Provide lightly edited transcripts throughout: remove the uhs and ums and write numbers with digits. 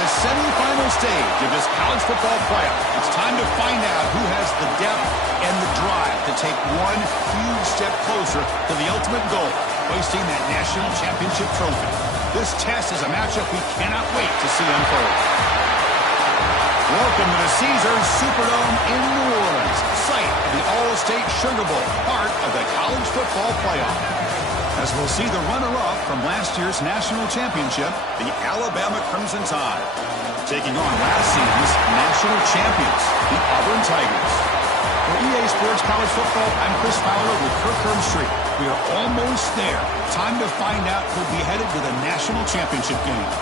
the semifinal stage of this college football playoff. It's time to find out who has the depth and the drive to take one huge step closer to the ultimate goal, hoisting that national championship trophy. This test is a matchup we cannot wait to see unfold. Welcome to the Caesars Superdome in New Orleans, site of the All-State Sugar Bowl, part of the college football playoff. As we'll see the runner-up from last year's national championship, the Alabama Crimson Tide, taking on last season's national champions, the Auburn Tigers. For EA Sports College Football, I'm Chris Fowler with Kirk Herbstreit. We are almost there. Time to find out who'll be headed to the national championship game.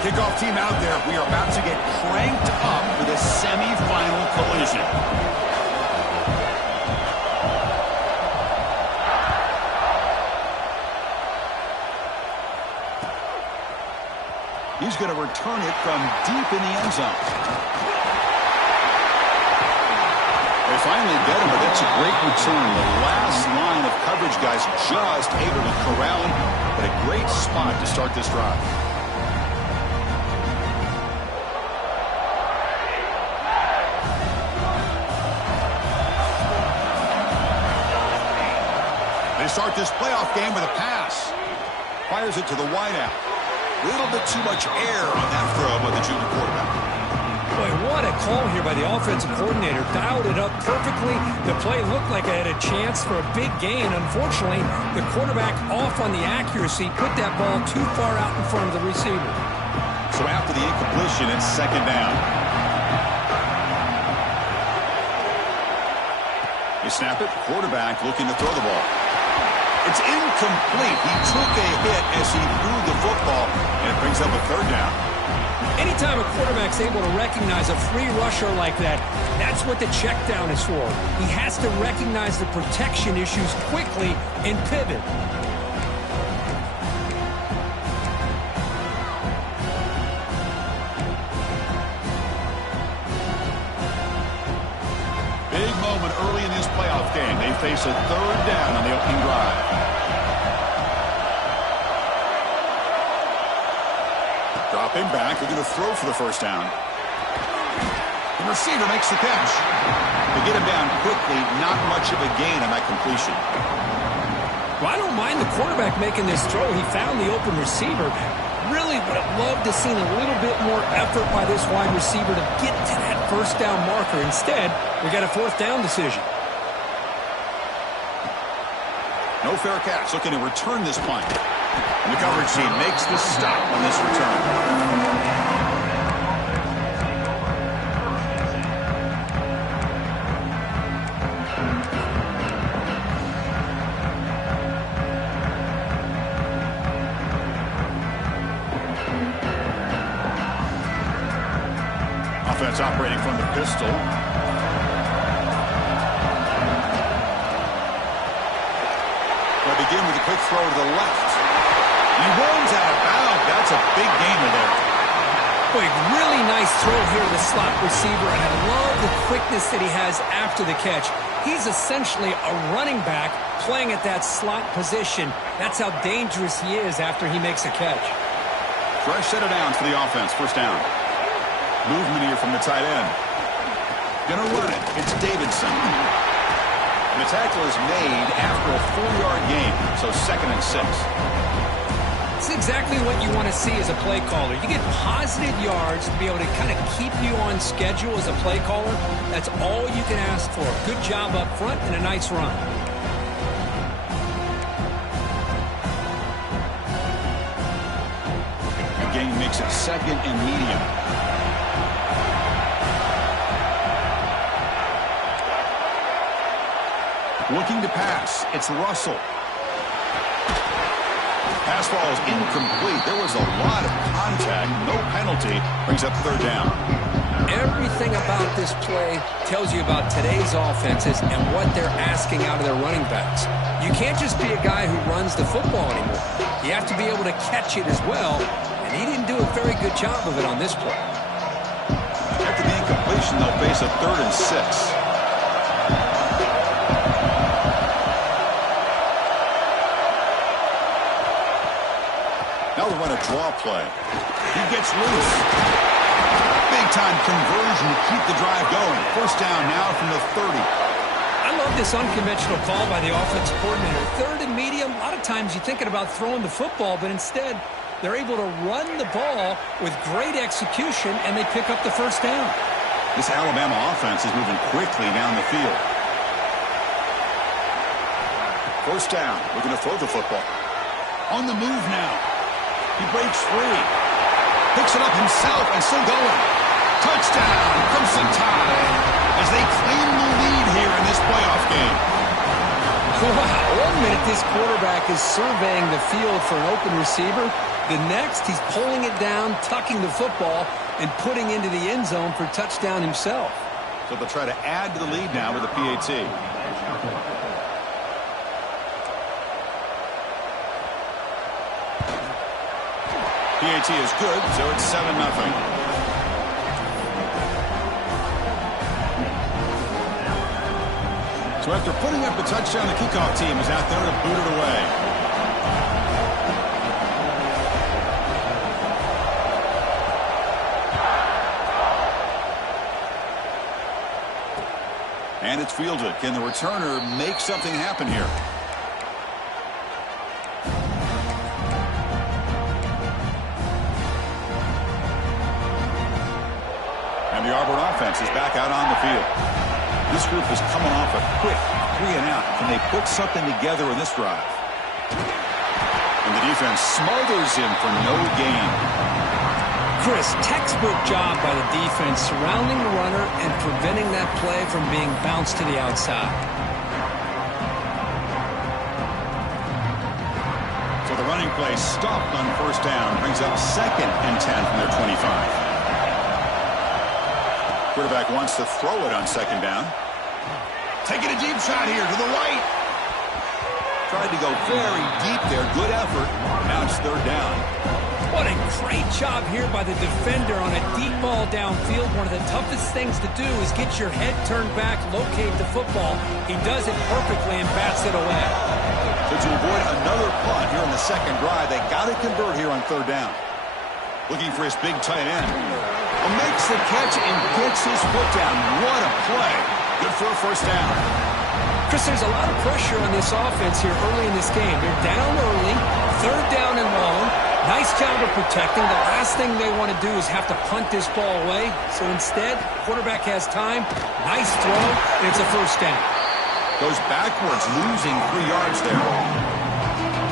Kickoff team out there. We are about to get cranked up for the semifinal collision. He's going to return it from deep in the end zone. They finally get him, but that's a great return. The last line of coverage guys just able to corral him, but a great spot to start this drive. They start this playoff game with a pass. Fires it to the wideout. A little bit too much air on that throw by the junior quarterback. Boy, what a call here by the offensive coordinator. Dialed it up perfectly. The play looked like it had a chance for a big gain. Unfortunately, the quarterback off on the accuracy, put that ball too far out in front of the receiver. So after the incompletion, it's second down. You snap it, quarterback looking to throw the ball. It's incomplete. He took a hit as he threw the football, and it brings up a third down. Anytime a quarterback's able to recognize a free rusher like that, that's what the check down is for. He has to recognize the protection issues quickly and pivot. Big moment early in this playoff game. They face a third down on the opening drive. Dropping back, they're going to throw for the first down. The receiver makes the catch. They get him down quickly, not much of a gain on that completion. Well, I don't mind the quarterback making this throw. He found the open receiver. Really would have loved to seen a little bit more effort by this wide receiver to get to that first down marker. Instead, we got a fourth down decision. No fair catch, looking to return this punt. And the coverage team makes the stop on this return. Offense operating from the pistol. They'll begin with a quick throw to the left. He runs out of bounds. That's a big gainer there. Boy, really nice throw here to the slot receiver, and I love the quickness that he has after the catch. He's essentially a running back playing at that slot position. That's how dangerous he is after he makes a catch. Fresh set of downs for the offense. First down. Movement here from the tight end. Gonna run it. It's Davidson. And the tackle is made after a 4-yard gain, so 2nd and 6. It's exactly what you want to see as a play caller. You get positive yards to be able to kind of keep you on schedule as a play caller. That's all you can ask for. Good job up front and a nice run. The game makes it 2nd and medium. Looking to pass. It's Russell. Pass ball is incomplete. There was a lot of contact. No penalty. Brings up third down. Everything about this play tells you about today's offenses and what they're asking out of their running backs. You can't just be a guy who runs the football anymore. You have to be able to catch it as well, and he didn't do a very good job of it on this play. After the incompletion, they'll face a 3rd and 6. Now we run a draw play. He gets loose. Big-time conversion to keep the drive going. First down now from the 30. I love this unconventional call by the offensive coordinator. 3rd and medium, a lot of times you're thinking about throwing the football, but instead they're able to run the ball with great execution, and they pick up the first down. This Alabama offense is moving quickly down the field. First down. Looking to throw the football. On the move now. He breaks free. Picks it up himself and still going. Touchdown, Crimson Tide, as they claim the lead here in this playoff game. Wow, 1 minute this quarterback is surveying the field for an open receiver. The next, he's pulling it down, tucking the football, and putting into the end zone for touchdown himself. So they'll try to add to the lead now with a PAT. PAT is good, so it's 7-0. So after putting up a touchdown, the kickoff team is out there to boot it away. And it's fielded. Can the returner make something happen here? And the Auburn offense is back out on the field. This group is coming off a quick 3-and-out. Can they put something together in this drive? And the defense smothers him for no gain. Chris, textbook job by the defense surrounding the runner and preventing that play from being bounced to the outside. So the running play stopped on first down. Brings up 2nd and 10 from their 25. Quarterback wants to throw it on 2nd down. Taking a deep shot here to the right. Tried to go very deep there. Good effort. Now it's 3rd down. What a great job here by the defender on a deep ball downfield. One of the toughest things to do is get your head turned back, locate the football. He does it perfectly and bats it away. So to avoid another punt here in the 2nd drive, they got to convert here on 3rd down. Looking for his big tight end. Makes the catch and gets his foot down. What a play. Good for a first down. Chris, there's a lot of pressure on this offense here early in this game. They're down early, 3rd down and long. Nice job of protecting. The last thing they want to do is have to punt this ball away. So instead, quarterback has time. Nice throw, and it's a first down. Goes backwards, losing 3 yards there.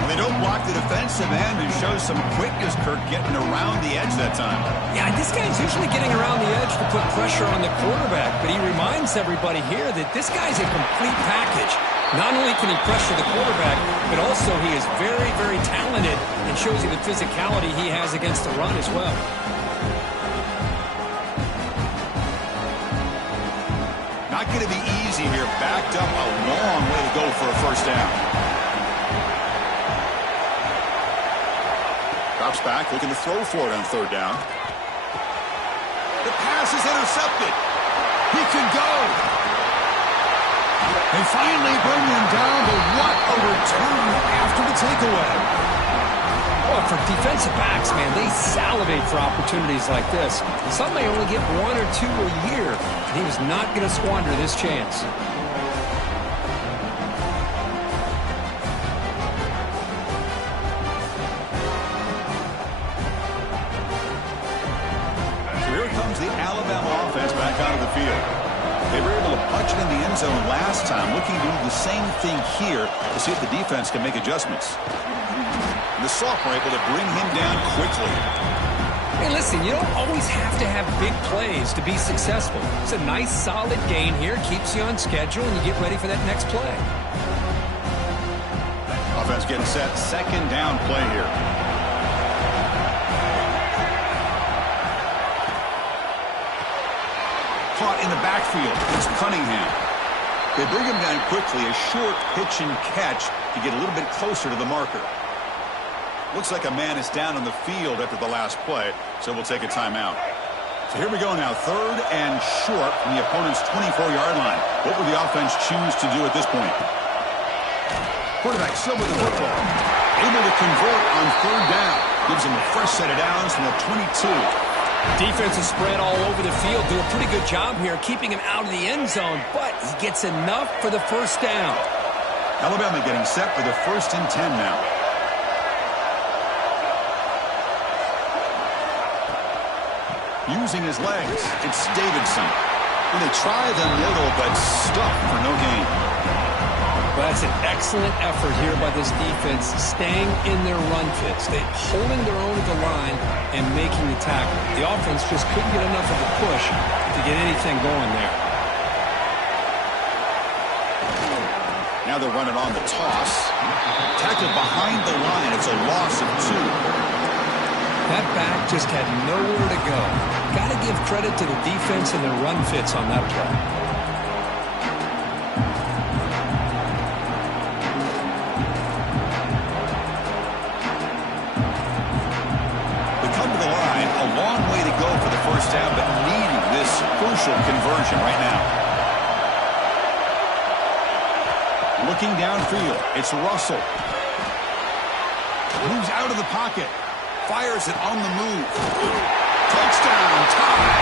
They don't block the defensive end and shows some quickness, Kirk, getting around the edge that time. Yeah, this guy's usually getting around the edge to put pressure on the quarterback, but he reminds everybody here that this guy's a complete package. Not only can he pressure the quarterback, but also he is very, very talented and shows you the physicality he has against the run as well. Not going to be easy here. Backed up a long way to go for a first down. Drops back, looking to throw for it on 3rd down. The pass is intercepted. He can go. They finally bring him down, but what a return after the takeaway. Well, for defensive backs, man, they salivate for opportunities like this. Some may only get 1 or 2 a year, and he was not going to squander this chance. They were able to punch it in the end zone last time, looking to do the same thing here to see if the defense can make adjustments. And the sophomore able to bring him down quickly. Hey, listen, you don't always have to have big plays to be successful. It's a nice, solid gain here, keeps you on schedule, and you get ready for that next play. Offense getting set. Second down play here. Caught in the backfield. It's Cunningham. They bring him down quickly. A short pitch and catch to get a little bit closer to the marker. Looks like a man is down on the field after the last play, so we'll take a timeout. So here we go now, 3rd and short from the opponent's 24-yard line. What will the offense choose to do at this point? Quarterback still with the football. Able to convert on 3rd down. Gives him a fresh set of downs from the 22. Defense is spread all over the field. Do a pretty good job here keeping him out of the end zone, but he gets enough for the first down. Alabama getting set for the 1st and 10 now. Using his legs, it's Davidson. And they try the middle, but stuck for no gain. Well, that's an excellent effort here by this defense, staying in their run fits. They're holding their own at the line and making the tackle. The offense just couldn't get enough of a push to get anything going there. Now they're running on the toss. Tackled behind the line. It's a loss of 2. That back just had nowhere to go. Got to give credit to the defense and their run fits on that play. They come to the line. A long way to go for the first half, but needing this crucial conversion right now. Looking downfield. It's Russell. Moves out of the pocket. Fires it on the move. Touchdown, tied.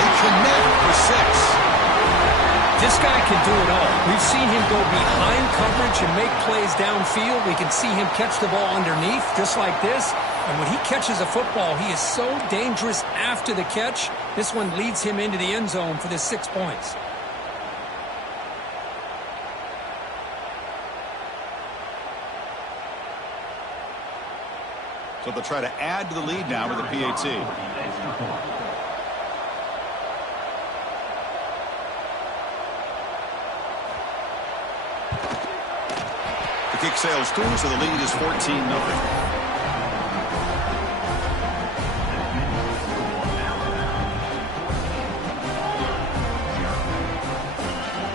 They connect for 6. This guy can do it all. We've seen him go behind coverage and make plays downfield. We can see him catch the ball underneath, just like this. And when he catches a football, he is so dangerous after the catch. This one leads him into the end zone for the 6 points. So they'll try to add to the lead now with a PAT. The kick sails through, so the lead is 14-0.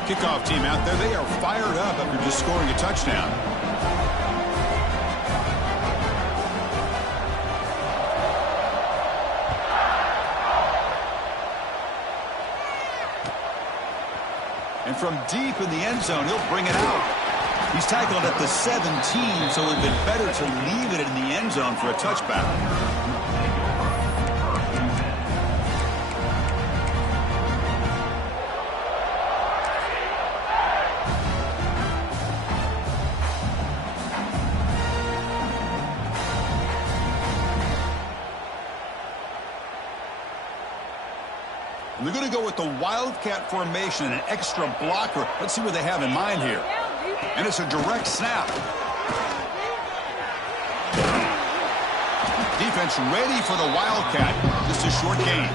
Kickoff team out there. They are fired up after just scoring a touchdown. And from deep in the end zone, he'll bring it out. He's tackled at the 17, so it would have been better to leave it in the end zone for a touchback. And they're going to go with the Wildcat formation and an extra blocker. Let's see what they have in mind here. And it's a direct snap. Defense ready for the Wildcat. Just a short gain.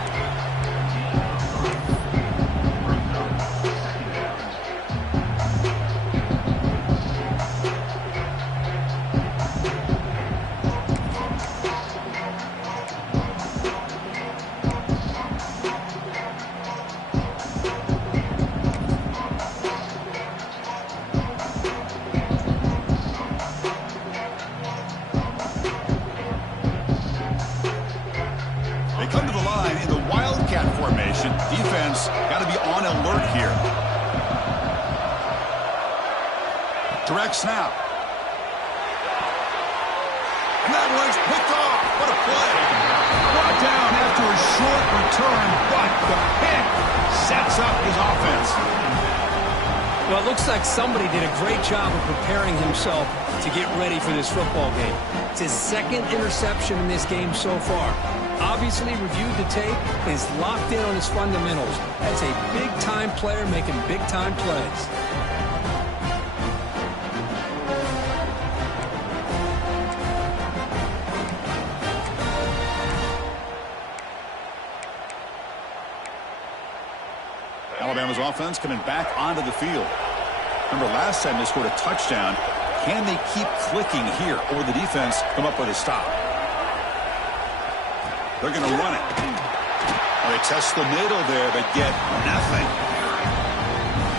Defense got to be on alert here. Direct snap. And that one's picked off. What a play. Brought down after a short return, but the pick sets up his offense. Well, it looks like somebody did a great job of preparing himself to get ready for this football game. It's his 2nd interception in this game so far. Obviously reviewed the tape, is locked in on his fundamentals. That's a big-time player making big-time plays. Alabama's offense coming back onto the field. Remember last time they scored a touchdown, Can they keep clicking here, or will the defense come up with a stop? They're going to run it. Well, they test the middle there, but get nothing.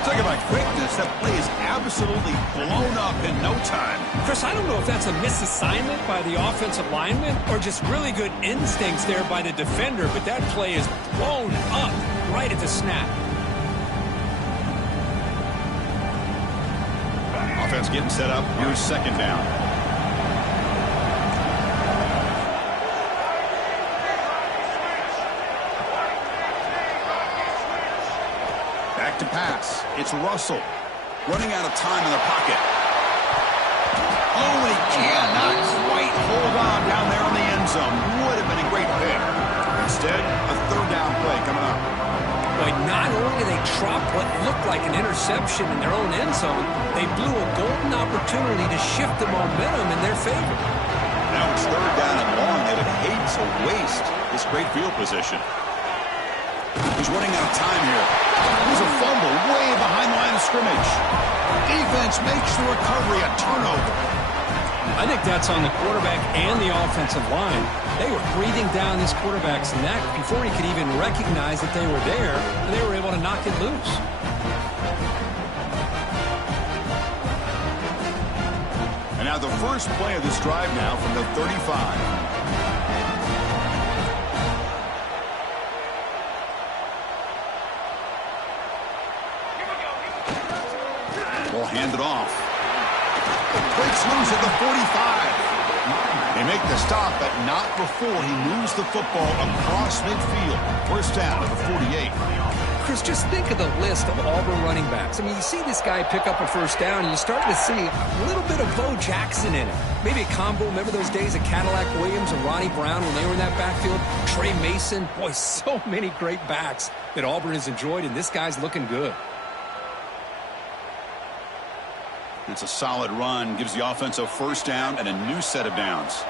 Talking about quickness, that play is absolutely blown up in no time. Chris, I don't know if that's a misassignment by the offensive lineman or just really good instincts there by the defender, but that play is blown up right at the snap. Offense getting set up. Here's second down. Back to pass. It's Russell. Running out of time in the pocket. Oh, he cannot quite hold on down there in the end zone. Would have been a great pick. Instead, a third down play coming up. Boy, not only did they drop what looked like an interception in their own end zone, they blew a golden opportunity to shift the momentum in their favor. Now it's third down and long. They would hate to waste this great field position. He's running out of time here. There's a fumble way behind the line of scrimmage. Defense makes the recovery a turnover. I think that's on the quarterback and the offensive line. They were breathing down this quarterback's neck before he could even recognize that they were there, and they were able to knock it loose. And now the first play of this drive now from the 35. We'll hand it off. Breaks loose at the 45. They make the stop, but not before he moves the football across midfield. First down at the 48. Chris, just think of the list of Auburn running backs. I mean, you see this guy pick up a first down, and you start to see a little bit of Bo Jackson in it. Maybe a combo. Remember those days of Cadillac Williams and Ronnie Brown when they were in that backfield? Trey Mason. Boy, so many great backs that Auburn has enjoyed, and this guy's looking good. It's a solid run. Gives the offense a first down and a new set of downs.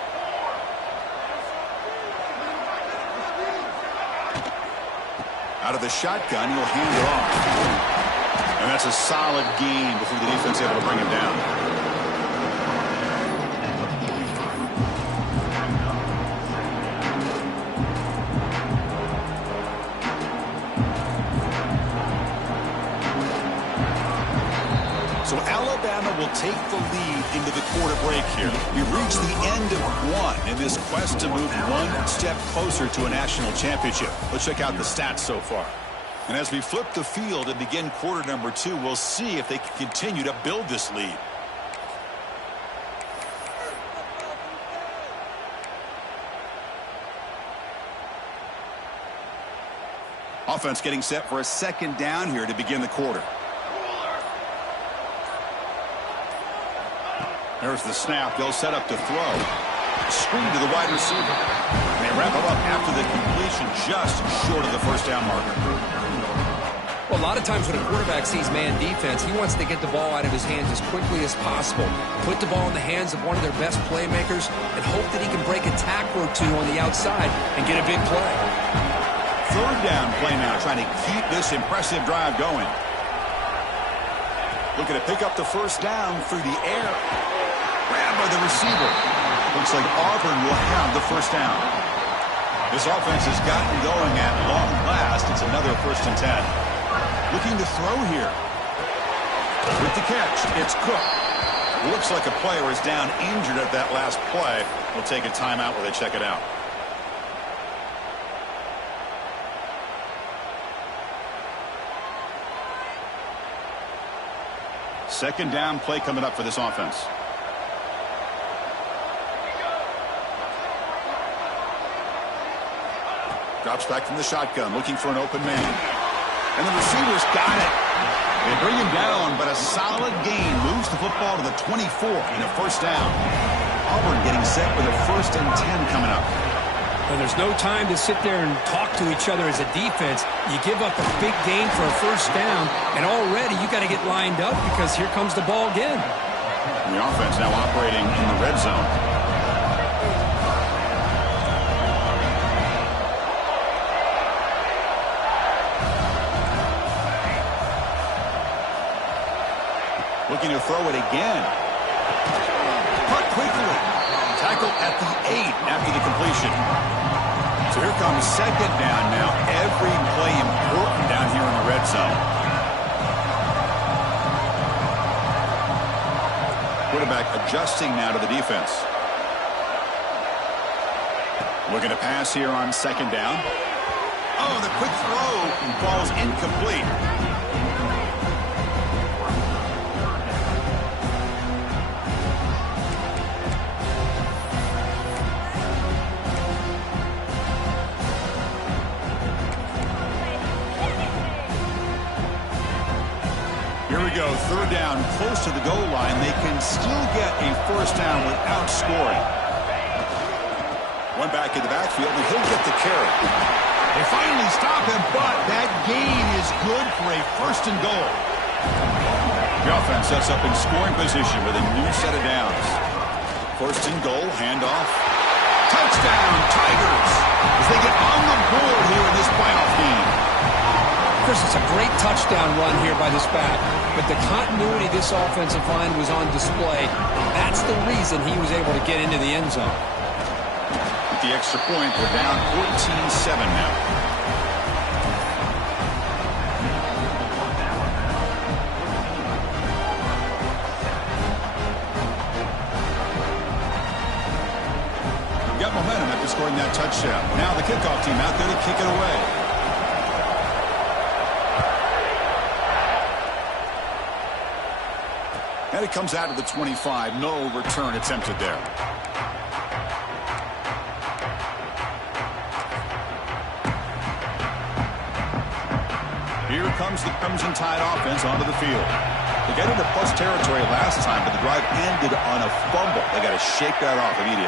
Out of the shotgun, he'll hand it off. And that's a solid gain before the defense able to bring him down. So Alabama will take the lead into the quarter break here. We've reached the end of one in this quest to move one step closer to a national championship. Let's check out the stats so far. And as we flip the field and begin quarter number 2, we'll see if they can continue to build this lead. Offense getting set for a second down here to begin the quarter. There's the snap. They'll set up to throw. Screen to the wide receiver. And they wrap it up after the completion just short of the first down marker. Well, a lot of times when a quarterback sees man defense, he wants to get the ball out of his hands as quickly as possible. Put the ball in the hands of one of their best playmakers and hope that he can break a tackle or two on the outside and get a big play. Third down play now, trying to keep this impressive drive going. Looking to pick up the first down through the air. Grabbed by the receiver. Looks like Auburn will have the first down. This offense has gotten going at long last. It's another 1st and 10. Looking to throw here. With the catch, it's Cook. Looks like a player is down injured at that last play. We'll take a timeout while they check it out. Second down play coming up for this offense. Drops back from the shotgun, looking for an open man. And the receiver's got it. They bring him down, but a solid gain moves the football to the 24 and a first down. Auburn getting set with a 1st and 10 coming up. And there's no time to sit there and talk to each other as a defense. You give up a big gain for a first down, and already you got to get lined up because here comes the ball again. And the offense now operating in the red zone. Looking to throw it again. Cut quickly. Tackle at the 8 after the completion. So here comes second down now. Every play important down here in the red zone. Quarterback adjusting now to the defense. Looking to pass here on second down. Oh, the quick throw falls incomplete. Here we go, third down, close to the goal line. They can still get a first down without scoring. One back in the backfield, and he'll get the carry. They finally stop him, but that gain is good for a first and goal. The offense sets up in scoring position with a new set of downs. First and goal, handoff. Touchdown, Tigers, as they get on the board here in this playoff game. Chris, it's a great touchdown run here by this back, but the continuity of this offensive line was on display. That's the reason he was able to get into the end zone. With the extra point, we're down 14-7 now. We got momentum after scoring that touchdown. Now the kickoff team out there to kick it away. And it comes out of the 25. No return attempted there. Here comes the Crimson Tide offense onto the field. They got into plus territory last time, but the drive ended on a fumble. They got to shake that off immediately.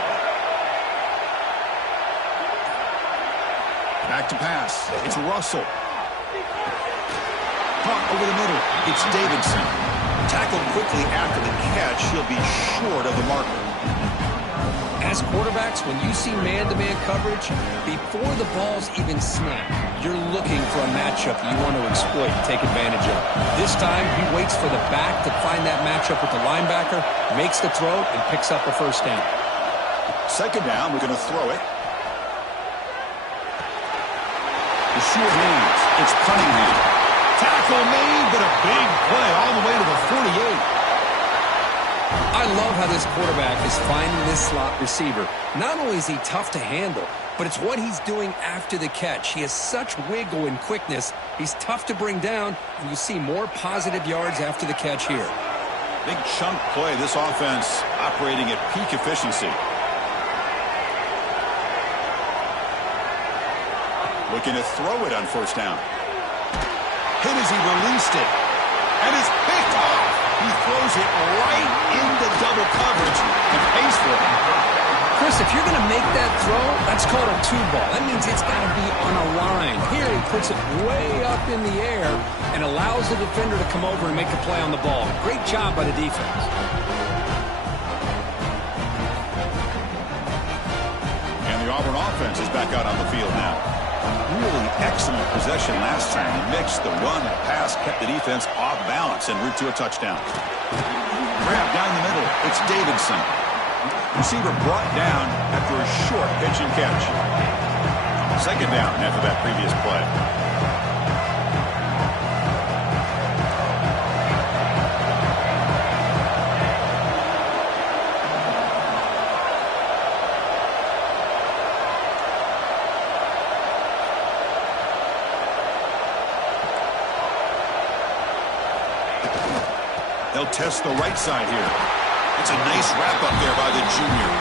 Back to pass. It's Russell. Caught over the middle. It's Davidson. Tackled quickly after the catch. He'll be short of the marker. As quarterbacks, when you see man-to-man coverage, before the ball's even snapped, you're looking for a matchup you want to exploit and take advantage of. This time, he waits for the back to find that matchup with the linebacker, makes the throw, and picks up a first down. Second down, we're going to throw it. The short hands. It's Cunningham. Tackle made, but a big play all the way to the 48. I love how this quarterback is finding this slot receiver. Not only is he tough to handle, but it's what he's doing after the catch. He has such wiggle and quickness. He's tough to bring down, and you see more positive yards after the catch here. Big chunk play. This offense operating at peak efficiency. Looking to throw it on first down. Hit as he released it. And it's picked off. He throws it right into double coverage and pays for it. Chris, if you're going to make that throw, that's called a two ball. That means it's got to be on a line. Here he puts it way up in the air and allows the defender to come over and make a play on the ball. Great job by the defense. And the Auburn offense is back out on the field now. Really excellent possession last time. He mixed the run and pass, kept the defense off balance en route to a touchdown. Grab down the middle. It's Davidson. Receiver brought down after a short pitch and catch. Second down after that previous play. They'll test the right side here. It's a nice wrap-up there by the junior.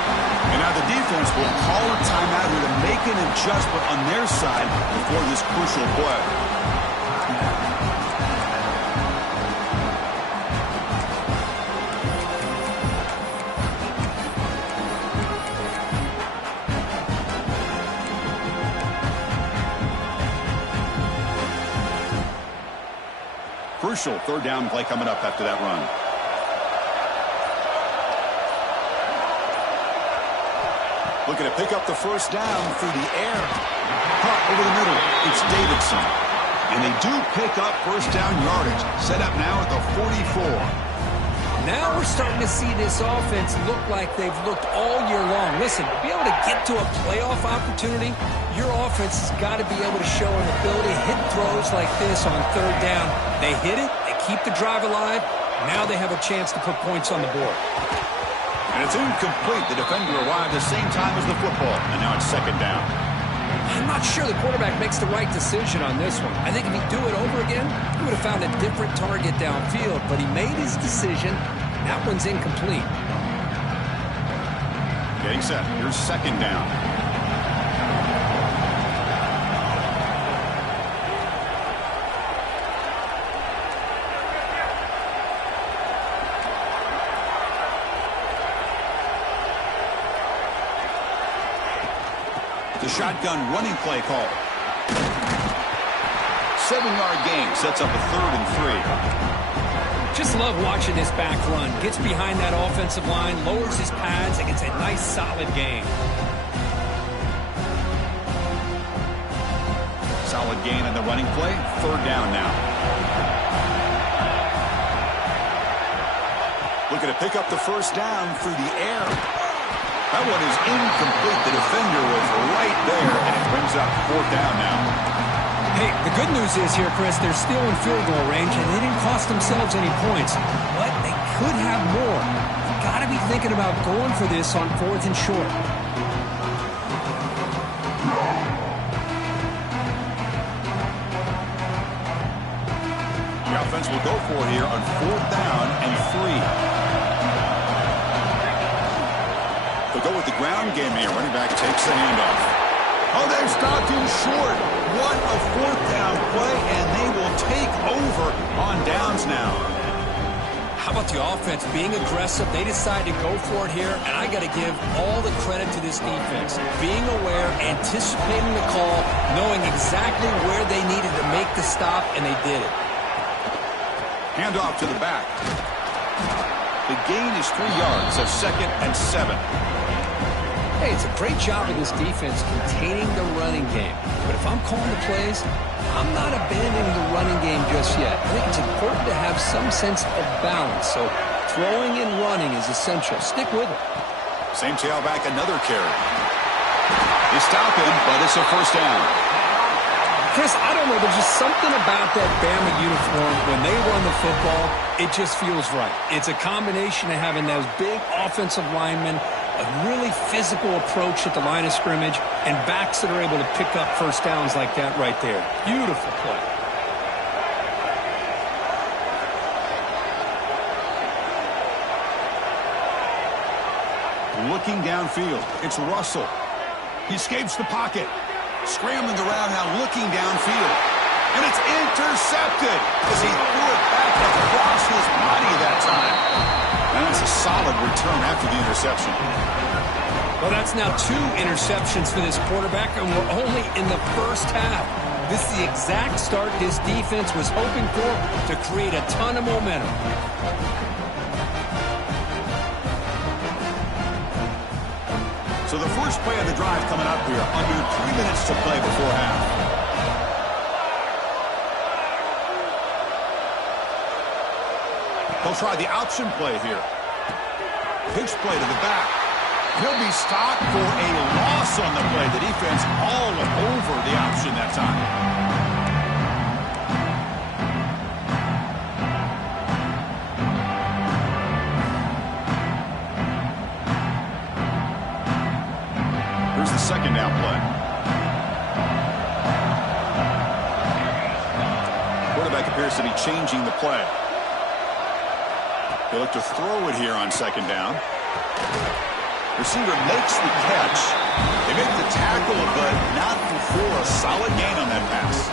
And now the defense will call a timeout here to make an adjustment on their side before this crucial play. Crucial third down play coming up after that run. Looking to pick up the first down through the air. Caught over the middle. It's Davidson. And they do pick up first down yardage. Set up now at the 44. Now we're starting to see this offense look like they've looked all year long. Listen, to be able to get to a playoff opportunity, your offense has got to be able to show an ability to hit throws like this on third down. They hit it, they keep the drive alive. Now they have a chance to put points on the board. And it's incomplete. The defender arrived the same time as the football, and now it's second down. I'm not sure the quarterback makes the right decision on this one. I think if he'd do it over again, he would have found a different target downfield, but he made his decision. That one's incomplete. Getting set. Here's second down. The shotgun running play call. 7-yard gain sets up a 3rd and 3. Just love watching this back run. Gets behind that offensive line, lowers his pads, and gets a nice solid gain. Solid gain on the running play. 3rd down now. Looking to pick up the first down through the air. That one is incomplete. The defender was right there, and it brings up 4th down now. Hey, the good news is here, Chris, they're still in field goal range, and they didn't cost themselves any points. But they could have more. You've got to be thinking about going for this on 4th and short. The offense will go for it here on 4th down and 3. They'll go with the ground game here. Running back takes the handoff. Oh, they've stopped him short. What a 4th down play, and they will take over on downs now. How about the offense being aggressive? They decide to go for it here, and I got to give all the credit to this defense. Being aware, anticipating the call, knowing exactly where they needed to make the stop, and they did it. Handoff to the back. The gain is 3 yards, so 2nd and 7. Hey, it's a great job of this defense containing the running game. But if I'm calling the plays, I'm not abandoning the running game just yet. I think it's important to have some sense of balance. So throwing and running is essential. Stick with it. Same tailback, another carry. They stop him, but it's a first down. Chris, I don't know. There's just something about that Bama uniform. When they run the football, it just feels right. It's a combination of having those big offensive linemen, a really physical approach at the line of scrimmage, and backs that are able to pick up first downs like that right there. Beautiful play. Looking downfield, it's Russell. He escapes the pocket. Scrambling around now, looking downfield. And it's intercepted as he threw it back across his body that time. And that's a solid return after the interception. Well, that's now 2 interceptions for this quarterback, and we're only in the first half. This is the exact start this defense was hoping for to create a ton of momentum. So the first play of the drive coming up here, under 3 minutes to play before half. He'll try the option play here. Pitch play to the back. He'll be stopped for a loss on the play. The defense all over the option that time. Second down play. Quarterback appears to be changing the play. They look to throw it here on second down. Receiver makes the catch. They make the tackle, but not before a solid gain on that pass.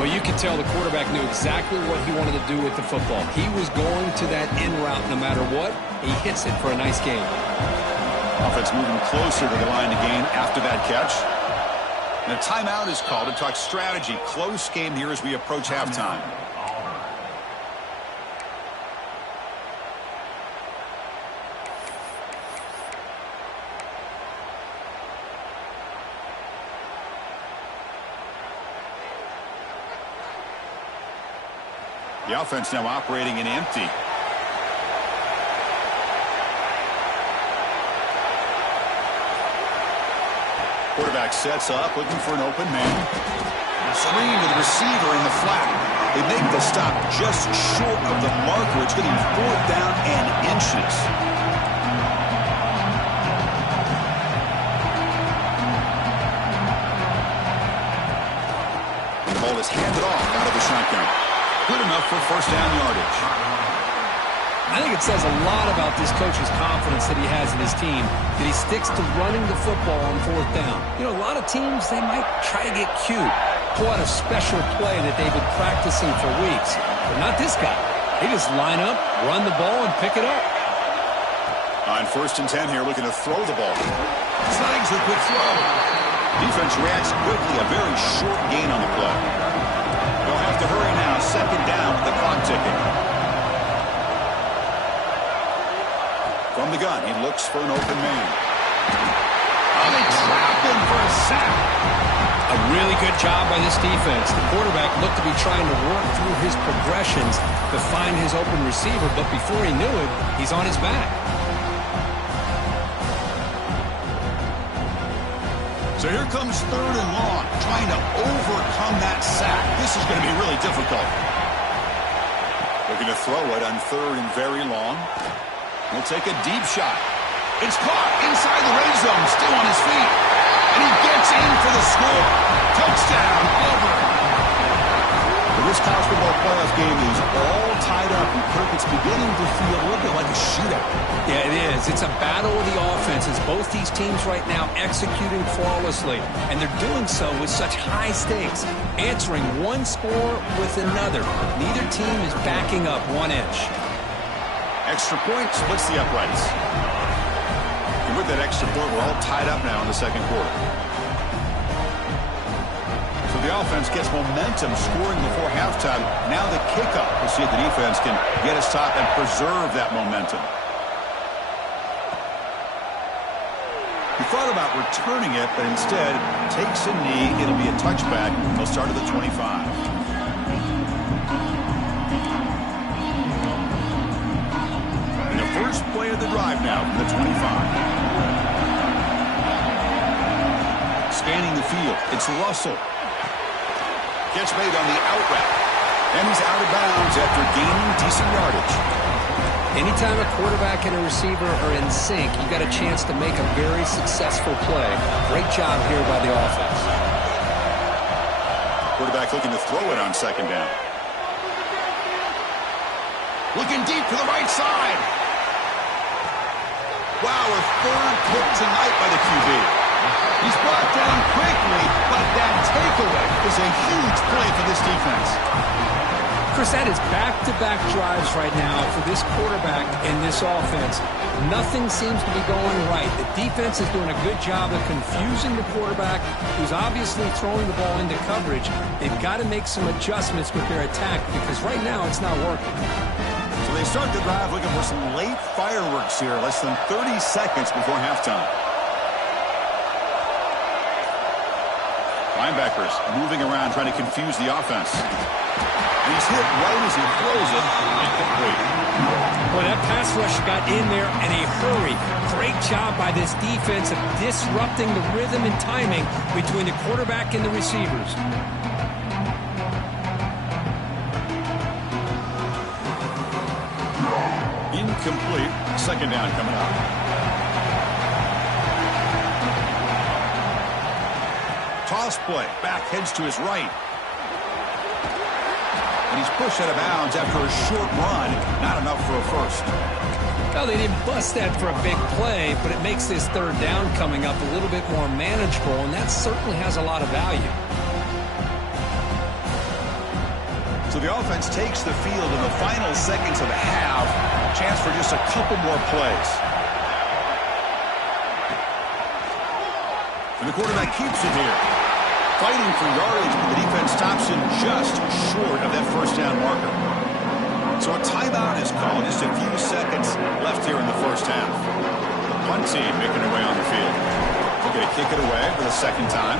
Well, you can tell the quarterback knew exactly what he wanted to do with the football. He was going to that in route no matter what. He hits it for a nice gain. Offense moving closer to the line to gain after that catch. And a timeout is called to talk strategy. Close game here as we approach halftime. The offense now operating in empty. Quarterback sets up, looking for an open man. Screen to the receiver in the flat. They make the stop just short of the marker. It's going to be 4th down and inches. The ball is handed off out of the shotgun. Good enough for 1st down yardage. I think it says a lot about this coach's confidence that he has in his team, that he sticks to running the football on 4th down. You know, a lot of teams, they might try to get cute, pull out a special play that they've been practicing for weeks. But not this guy. They just line up, run the ball, and pick it up. On 1st and 10 here, looking to throw the ball. Snags a quick throw. Defense reacts quickly, a very short gain on the play. They'll have to hurry now, 2nd down with the clock ticking. From the gun, he looks for an open man. Oh, they trap him for a sack. A really good job by this defense. The quarterback looked to be trying to work through his progressions to find his open receiver, but before he knew it, he's on his back. So here comes 3rd and long, trying to overcome that sack. This is going to be really difficult. Looking to throw it on 3rd and very long. He'll take a deep shot. It's caught inside the red zone, still on his feet. And he gets in for the score. Touchdown, Auburn. Well, this college football playoff game is all tied up, and Kirk, it's beginning to feel a little bit like a shootout. Yeah, it is. It's a battle of the offenses. Both these teams right now executing flawlessly, and they're doing so with such high stakes, answering one score with another. Neither team is backing up 1 inch. Extra point splits the uprights. And with that extra point, we're all tied up now in the 2nd quarter. So the offense gets momentum scoring before halftime. Now the kickoff. We'll see if the defense can get us top and preserve that momentum. He thought about returning it, but instead takes a knee. It'll be a touchback. They'll start at the 25. First play of the drive now from the 25. Scanning the field, it's Russell. Catch made on the out route. And he's out of bounds after gaining decent yardage. Anytime a quarterback and a receiver are in sync, you got a chance to make a very successful play. Great job here by the offense. Quarterback looking to throw it on 2nd down. Looking deep to the right side. Wow, a 3rd pick tonight by the QB. He's brought down quickly, but that takeaway is a huge play for this defense. Chris, that is back-to-back drives right now for this quarterback and this offense. Nothing seems to be going right. The defense is doing a good job of confusing the quarterback, who's obviously throwing the ball into coverage. They've got to make some adjustments with their attack because right now it's not working. So they start the drive looking for some late fireworks here, less than 30 seconds before halftime. Linebackers moving around, trying to confuse the offense. And he's hit right as he throws it. Incomplete. Boy, that pass rush got in there in a hurry. Great job by this defense of disrupting the rhythm and timing between the quarterback and the receivers. Incomplete. 2nd down coming up. Toss play. Back heads to his right. And he's pushed out of bounds after a short run. Not enough for a first. Well, they didn't bust that for a big play, but it makes this 3rd down coming up a little bit more manageable, and that certainly has a lot of value. So the offense takes the field in the final seconds of the half. Chance for just a couple more plays. And the quarterback keeps it here. Fighting for yardage, but the defense stops him just short of that 1st down marker. So a timeout is called. Just a few seconds left here in the 1st half. The punt team making their way on the field. They're going to kick it away for the 2nd time.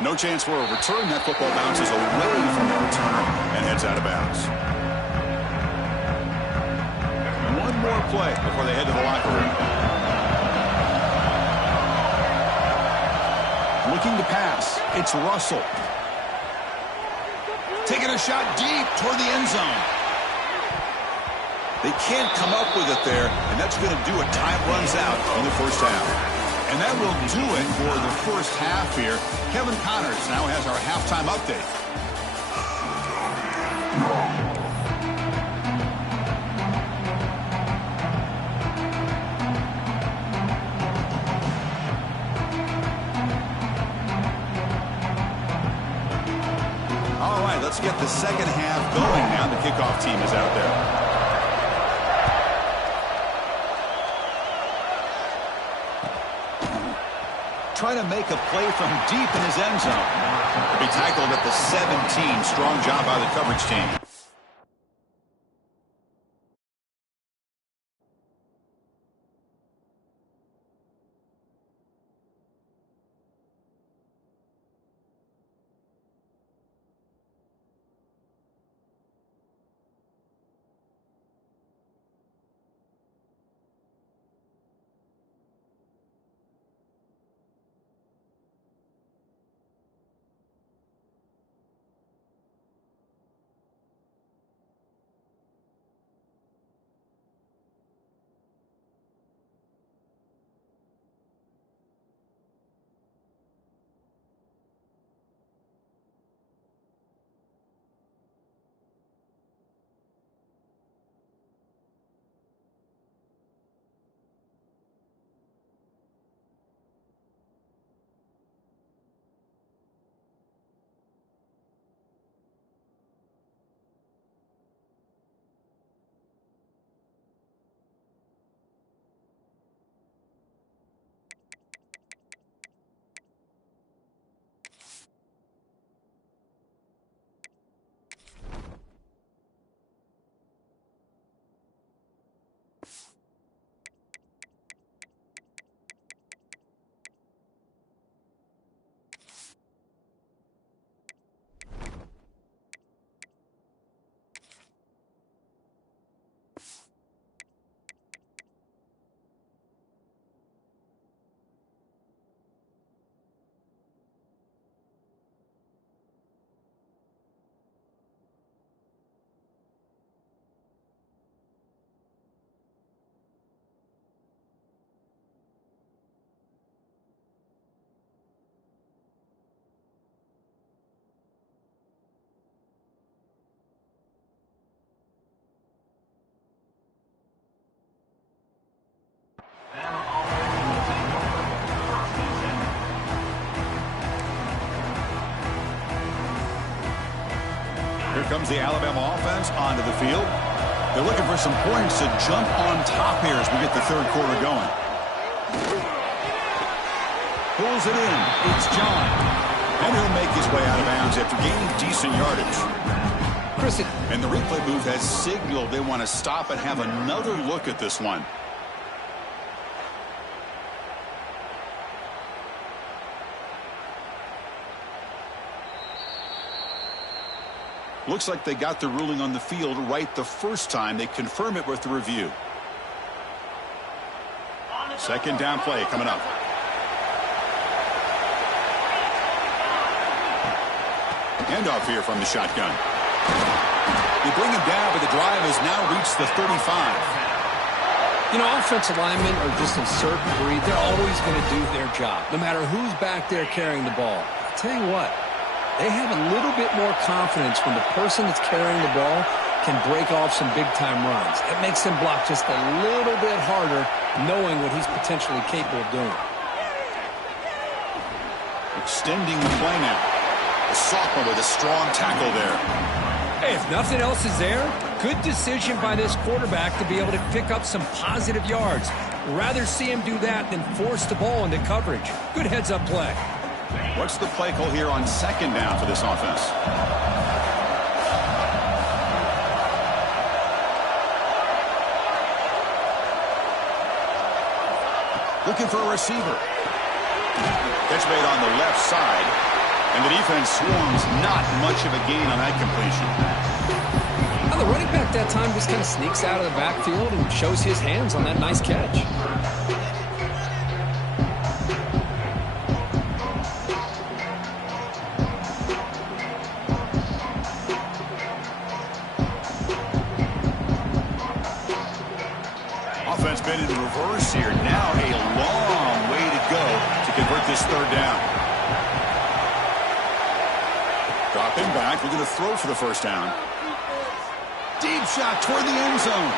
No chance for a return. That football bounces away from the returner and heads out of bounds. And one more more play before they head to the locker room. Looking to pass. It's Russell. Taking a shot deep toward the end zone. They can't come up with it there, and that's going to do it. Time runs out in the first half. And that will do it for the first half here. Kevin Connors now has our halftime update. All right, let's get the second half going now. The kickoff team is out there. Trying to make a play from deep in his end zone. He'll be tackled at the 17. Strong job by the coverage team. Here comes the Alabama offense onto the field. They're looking for some points to jump on top here as we get the third quarter going. Pulls it in. It's John. And he'll make his way out of bounds after gaining decent yardage. And the replay booth has signaled they want to stop and have another look at this one. Looks like they got the ruling on the field right the first time. They confirm it with the review. Second down play coming up. Handoff here from the shotgun. They bring him down, but the drive has now reached the 35. You know, offensive linemen are just a certain breed. They're always going to do their job, no matter who's back there carrying the ball. I'll tell you what. They have a little bit more confidence when the person that's carrying the ball can break off some big-time runs. It makes him block just a little bit harder, knowing what he's potentially capable of doing. Extending the play now. The sophomore with a strong tackle there. Hey, if nothing else is there, good decision by this quarterback to be able to pick up some positive yards. Rather see him do that than force the ball into coverage. Good heads-up play. What's the play call here on second down for this offense? Looking for a receiver. Catch made on the left side. And the defense swarms. Not much of a gain on that completion. Now the running back quarterback that time just kind of sneaks out of the backfield and shows his hands on that nice catch. Offense been in reverse here. Now a long way to go to convert this third down. Dropping back, looking to throw for the first down. Deep shot toward the end zone.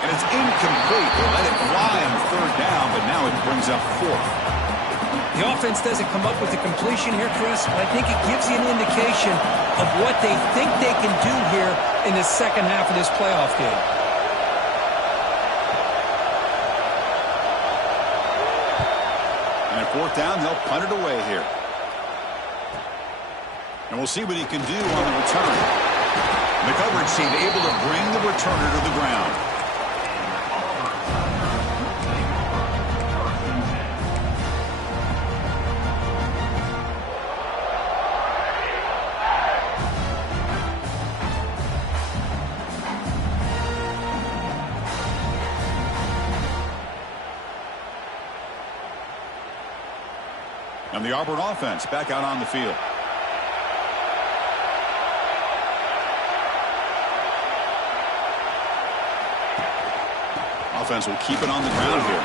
And it's incomplete. They let it fly on third down, but now it brings up fourth. The offense doesn't come up with the completion here, Chris, but I think it gives you an indication of what they think they can do here in the second half of this playoff game. And at fourth down, they'll punt it away here. And we'll see what he can do on the return. The coverage team able to bring the returner to the ground. And the Auburn offense back out on the field. Offense will keep it on the ground here.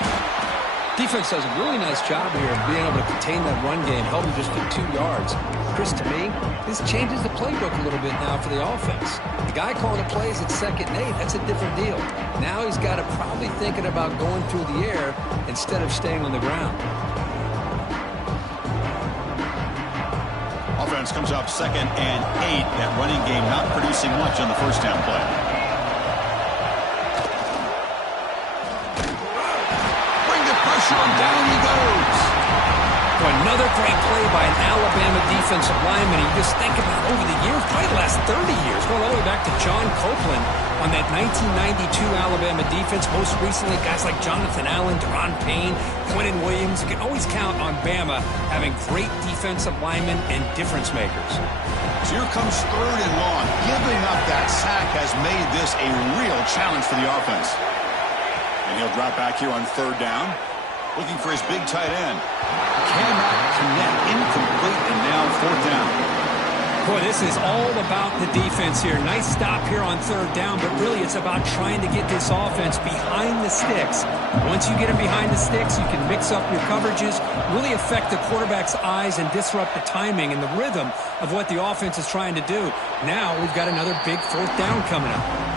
Defense does a really nice job here of being able to contain that run game, held him just for 2 yards. Chris, to me, this changes the playbook a little bit now for the offense. The guy calling the plays at 2nd and 8, that's a different deal. Now he's got to probably thinking about going through the air instead of staying on the ground. Offense comes up 2nd and 8. That running game not producing much on the first down play. And down he goes. Another great play by an Alabama defensive lineman. You just think about over the years, probably the last 30 years, going all the way back to John Copeland on that 1992 Alabama defense. Most recently, guys like Jonathan Allen, Deron Payne, Quentin Williams. You can always count on Bama having great defensive linemen and difference makers. So here comes 3rd and long. Giving up that sack has made this a real challenge for the offense. And he'll drop back here on 3rd down. Looking for his big tight end. Cannot connect. Incomplete, and now 4th down. Boy, this is all about the defense here. Nice stop here on 3rd down, but really it's about trying to get this offense behind the sticks. Once you get them behind the sticks, you can mix up your coverages, really affect the quarterback's eyes and disrupt the timing and the rhythm of what the offense is trying to do. Now we've got another big 4th down coming up.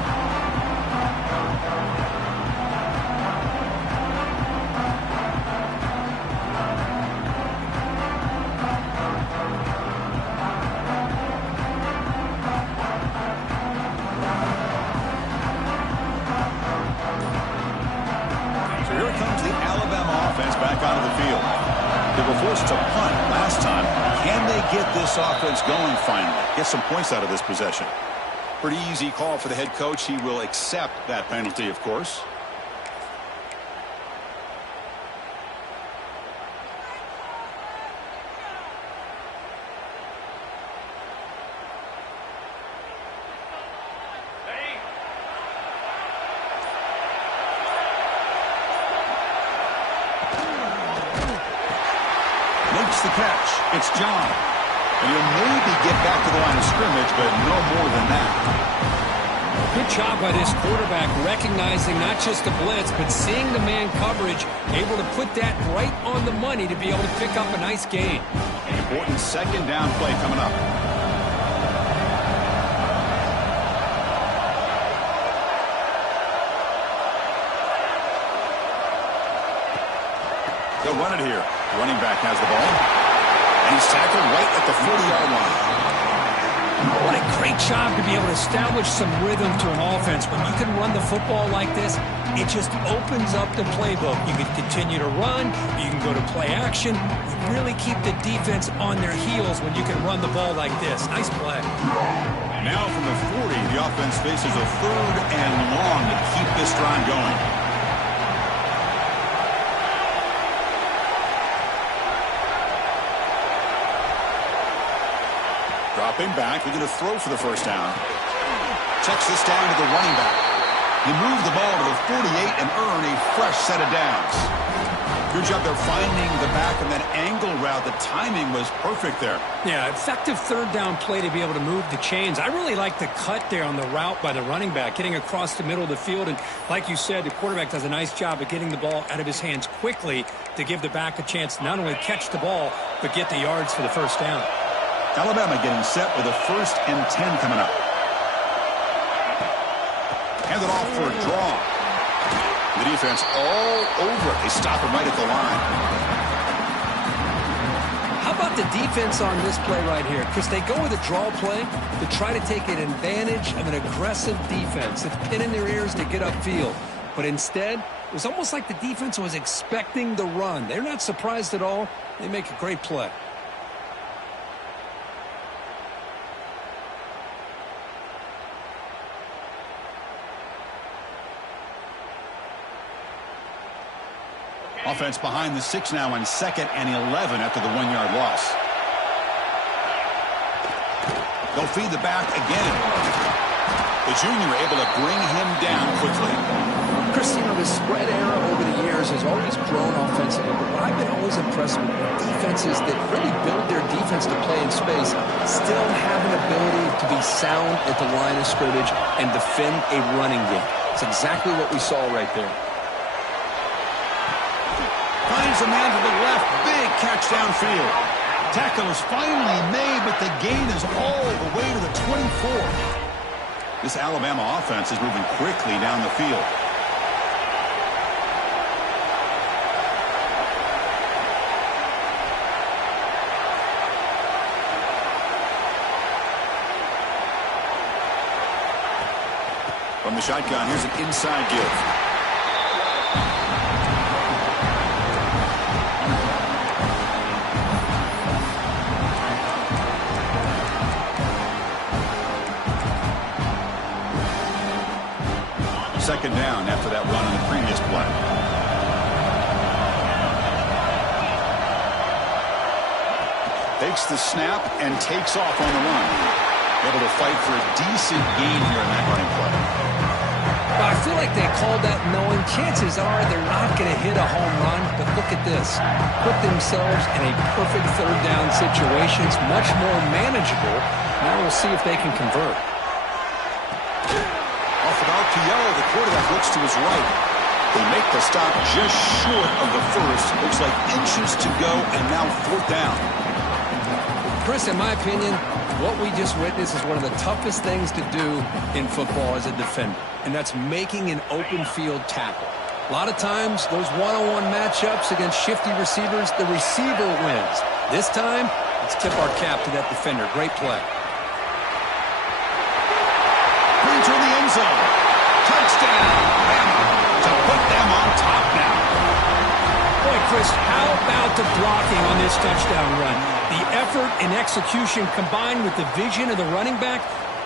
To punt last time. Can they get this offense going finally? Get some points out of this possession. Pretty easy call for the head coach. He will accept that penalty, of course. The catch. It's John. And he'll maybe get back to the line of scrimmage, but no more than that. Good job by this quarterback recognizing not just the blitz, but seeing the man coverage, able to put that right on the money to be able to pick up a nice gain. An important 2nd down play coming up. They'll run it here. Running back has the ball. And he's tackled right at the 40-yard line. What a great job to be able to establish some rhythm to an offense. When you can run the football like this, it just opens up the playbook. You can continue to run. You can go to play action. You really keep the defense on their heels when you can run the ball like this. Nice play. Now from the 40, the offense faces a 3rd and long to keep this drive going. Dropping back, we're going to throw for the first down. Checks this down to the running back. You move the ball to the 48 and earn a fresh set of downs. Good job there finding the back of that angle route. The timing was perfect there. Yeah, effective third down play to be able to move the chains. I really like the cut there on the route by the running back, getting across the middle of the field. And like you said, the quarterback does a nice job of getting the ball out of his hands quickly to give the back a chance to not only catch the ball, but get the yards for the first down. Alabama getting set with a 1st and 10 coming up. Hand it off for a draw. The defense all over it. They stop him right at the line. How about the defense on this play right here? Because they go with a draw play to try to take an advantage of an aggressive defense. It's pin in their ears to get upfield. But instead, it was almost like the defense was expecting the run. They're not surprised at all. They make a great play. Offense behind the 6 now on 2nd and 11 after the 1-yard loss. They'll feed the back again. The junior able to bring him down quickly. Chris, you know, the spread era over the years has always grown offensively, but what I've been always impressed with defenses that really build their defense to play in space still have an ability to be sound at the line of scrimmage and defend a running game. It's exactly what we saw right there. Finds a man to the left. Big catch downfield. Tackle is finally made, but the gain is all the way to the 24. This Alabama offense is moving quickly down the field. From the shotgun, here's an inside give. Second down after that run on the previous play. Takes the snap and takes off on the run. Able to fight for a decent gain here in that running play. Well, I feel like they called that knowing chances are they're not going to hit a home run, but look at this. Put themselves in a perfect third down situation. It's much more manageable. Now we'll see if they can convert. RPO, the quarterback looks to his right. They make the stop just short of the first. Looks like inches to go, and now 4th down. Chris, in my opinion, what we just witnessed is one of the toughest things to do in football as a defender, and that's making an open field tackle. A lot of times, those one-on-one matchups against shifty receivers, the receiver wins. This time, let's tip our cap to that defender. Great play. Brings her in the end zone. Touchdown, Bama, to put them on top now. Boy, Chris, how about the blocking on this touchdown run? The effort and execution combined with the vision of the running back,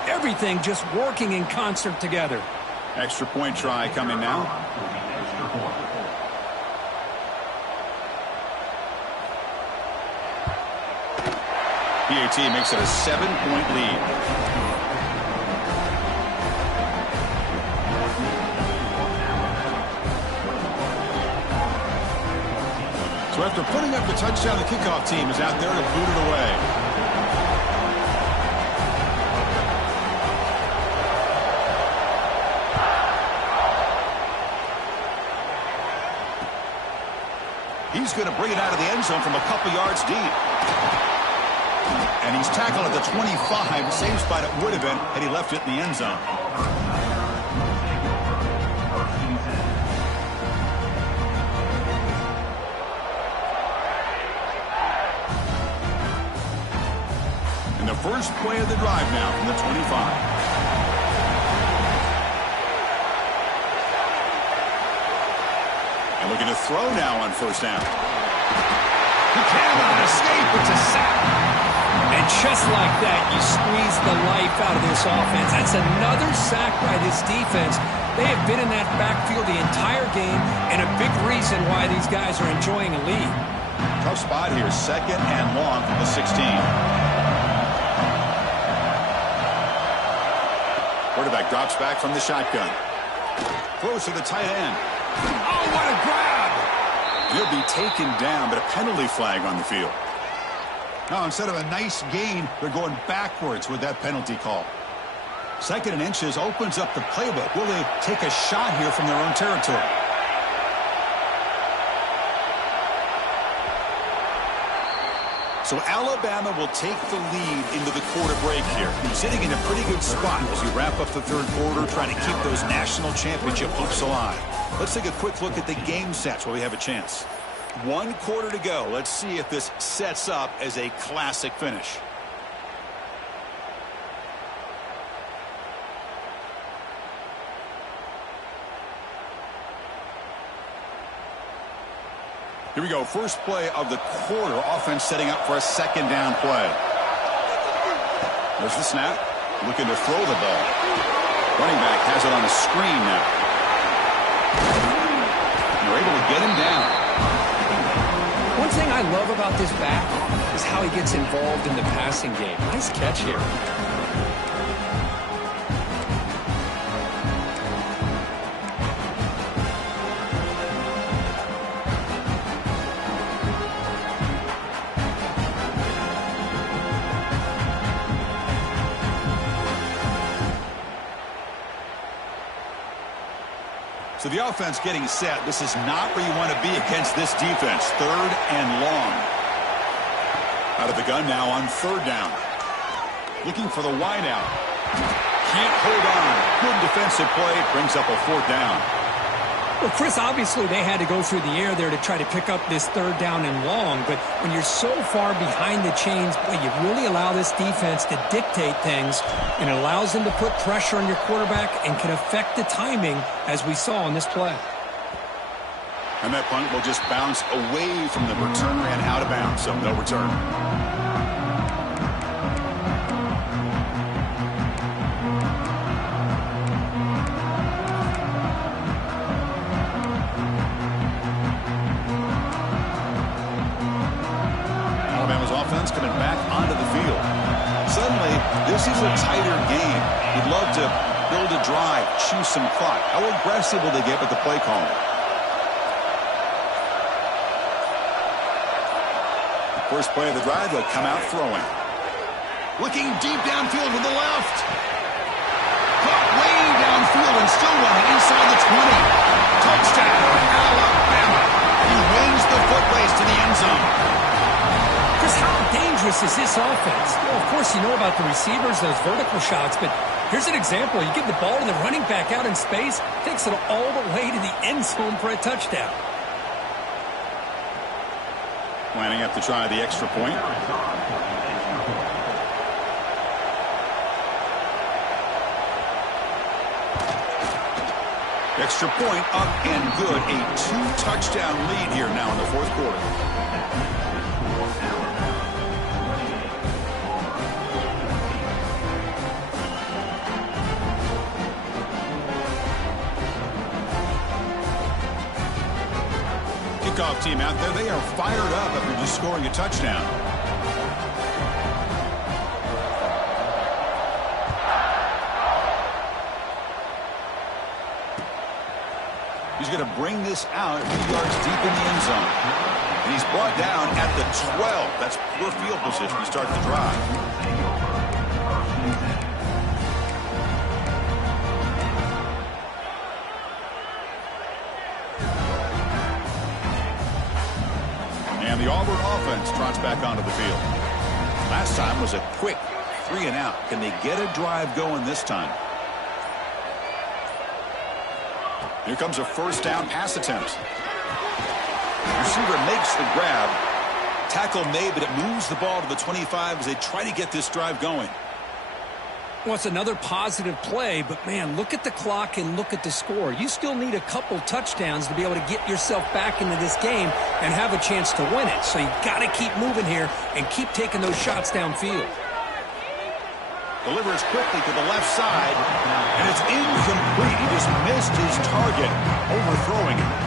everything just working in concert together. Extra point try coming now. PAT makes it a 7-point lead. So after putting up the touchdown, the kickoff team is out there to boot it away. He's going to bring it out of the end zone from a couple yards deep. And he's tackled at the 25. Same spot it would have been had he left it in the end zone. And the first play of the drive now from the 25. And looking to throw now on first down. He cannot escape. It's a sack. And just like that, you squeeze the life out of this offense. That's another sack by this defense. They have been in that backfield the entire game, and a big reason why these guys are enjoying a lead. Tough spot here, second and long from the 16. Quarterback drops back from the shotgun. Throws to the tight end. Oh, what a grab! He'll be taken down, but a penalty flag on the field. Now, instead of a nice gain, they're going backwards with that penalty call. 2nd and inches opens up the playbook. Will they take a shot here from their own territory? So Alabama will take the lead into the quarter break here. He's sitting in a pretty good spot as you wrap up the 3rd quarter, trying to keep those national championship hopes alive. Let's take a quick look at the game sets while we have a chance. 1 quarter to go. Let's see if this sets up as a classic finish. Here we go. First play of the quarter. Offense setting up for a 2nd down play. There's the snap. Looking to throw the ball. Running back has it on a screen now. They're able to get him down. One thing I love about this back is how he gets involved in the passing game. Nice catch here. So the offense getting set. This is not where you want to be against this defense. 3rd and long. Out of the gun now on 3rd down. Looking for the wide out. Can't hold on. Good defensive play. Brings up a 4th down. Well, Chris, obviously they had to go through the air there to try to pick up this 3rd down and long. But when you're so far behind the chains, boy, you really allow this defense to dictate things. And it allows them to put pressure on your quarterback and can affect the timing, as we saw on this play. And that punt will just bounce away from the return man out of bounds, so no return. Alabama's offense coming back onto the field. Suddenly, this is a tighter game. You'd love to build a drive, choose some clock. How aggressive will they get with the play calling? First play of the drive, they'll come out throwing. Looking deep downfield to the left. Caught way downfield and still running inside the 20. Touchdown, Alabama. He wins the foot race to the end zone. Chris, how dangerous is this offense? Well, of course, you know about the receivers, those vertical shots, but here's an example. You give the ball to the running back out in space, takes it all the way to the end zone for a touchdown. Lining up to try the extra point. Extra point up and good. A 2-touchdown lead here now in the 4th quarter. Kickoff team out there. They are fired up after just scoring a touchdown. He's going to bring this out a few yards deep in the end zone. And he's brought down at the 12. That's poor field position to start the drive. And the Auburn offense trots back onto the field. Last time was a quick 3 and out. Can they get a drive going this time? Here comes a 1st down pass attempt. Receiver makes the grab. Tackle made, but it moves the ball to the 25 as they try to get this drive going. Well, it's another positive play, but, man, look at the clock and look at the score. You still need a couple touchdowns to be able to get yourself back into this game and have a chance to win it. So you've got to keep moving here and keep taking those shots downfield. Delivers quickly to the left side, and it's incomplete. He just missed his target, overthrowing it.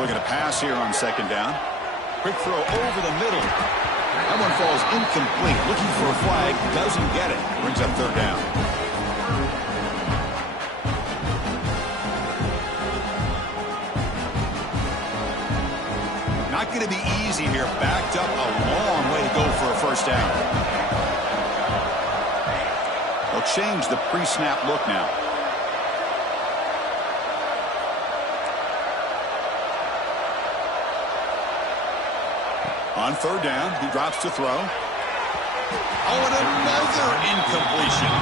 looking to pass here on second down. Quick throw over the middle. That one falls incomplete. Looking for a flag. Doesn't get it. Brings up third down. Not going to be easy here. Backed up a long way to go for a first down. They'll change the pre-snap look now. On third down, he drops to throw. Oh, and another incompletion.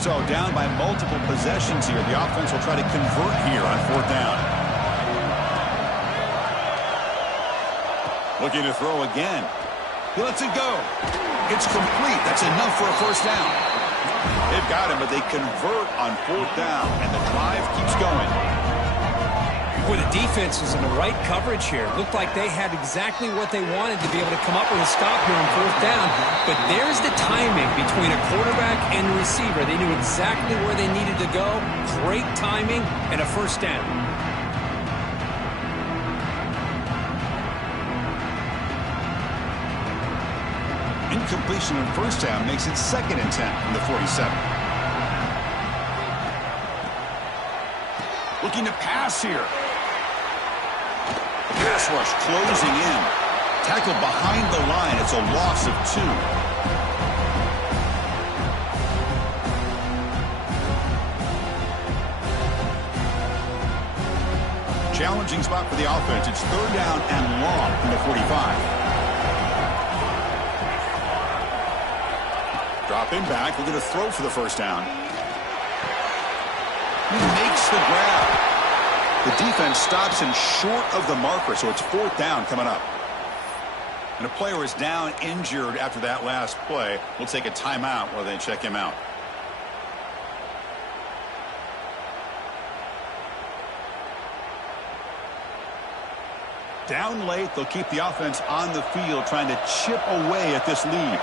So down by multiple possessions here. The offense will try to convert here on fourth down. Looking to throw again. He lets it go. It's complete. That's enough for a first down. They've got him, but they convert on fourth down, and the drive keeps going. Boy, the defense was in the right coverage here. Looked like they had exactly what they wanted to be able to come up with a stop here on fourth down. But there's the timing between a quarterback and a receiver. They knew exactly where they needed to go. Great timing and a first down. Incompletion on first down makes it 2nd and 10 from the 47. Looking to pass here. Pass rush closing in. Tackled behind the line. It's a loss of 2. Challenging spot for the offense. It's third down and long from the 45. Dropping back. Looking to throw for the first down. He makes the grab. The defense stops him short of the marker, so it's fourth down coming up. And a player is down injured after that last play. We'll take a timeout while they check him out. Down late, they'll keep the offense on the field trying to chip away at this lead.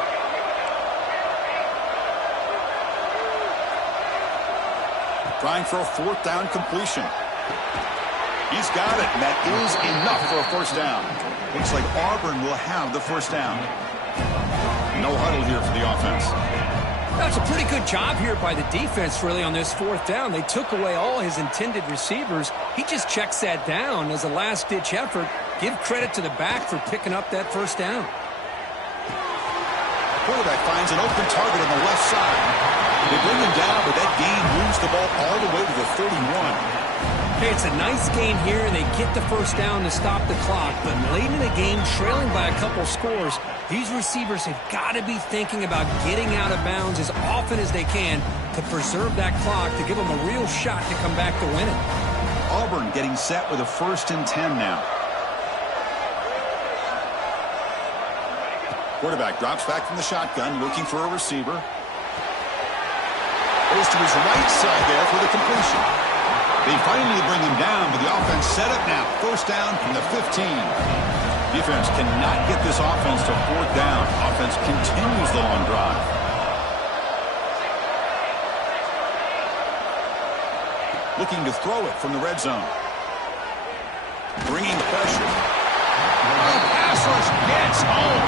Trying for a fourth down completion. He's got it, and that is enough for a first down. Looks like Auburn will have the first down. No huddle here for the offense. That's a pretty good job here by the defense, really, on this fourth down. They took away all his intended receivers. He just checks that down as a last-ditch effort. Give credit to the back for picking up that first down. Quarterback finds an open target on the left side. They bring him down, but that gain moves the ball all the way to the 31. Hey, it's a nice gain here, and they get the first down to stop the clock. But late in the game, trailing by a couple scores, these receivers have got to be thinking about getting out of bounds as often as they can to preserve that clock, to give them a real shot to come back to win it. Auburn getting set with a 1st and 10 now. Quarterback drops back from the shotgun, looking for a receiver. Goes to his right side there for the completion. They finally bring him down, but the offense set up now. First down from the 15. Defense cannot get this offense to fourth down. Offense continues the long drive. Looking to throw it from the red zone. Bringing pressure. Pass rush gets home.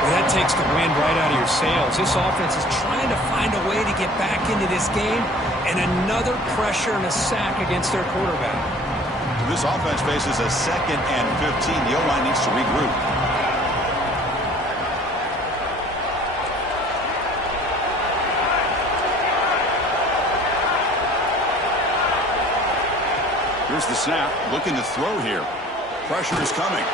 Well, that takes the wind right out of your sails. This offense is trying to find a way to get back into this game, and another pressure and a sack against their quarterback. This offense faces a 2nd and 15. The O-line needs to regroup. Here's the snap. Looking to throw here. Pressure is coming.